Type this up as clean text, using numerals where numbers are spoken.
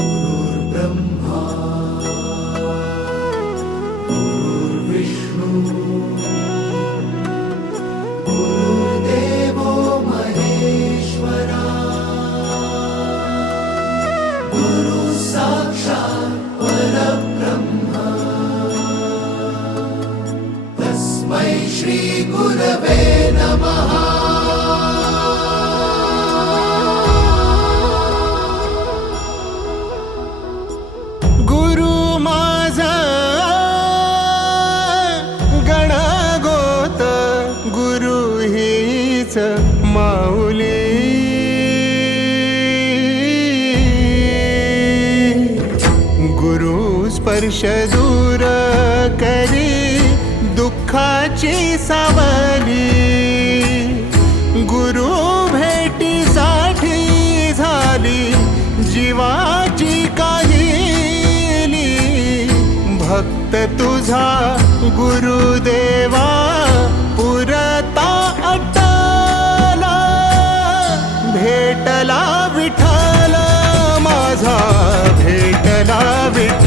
गुरुर्ब्रह्मा गुरुर्विष्णू गुरुर्देवो महेश्वरा गुरु साक्षात् परब्रह्म तस्मै श्री गुरवे नमः। माऊली गुरु स्पर्श दूर करी दुःखाची सावली, गुरु भेटीसाठी झाली जीवाची काहिली। भक्त तुझा गुरुदेवा पुरता भेटला विठ्ठल माझा, भेटला विठ्ठल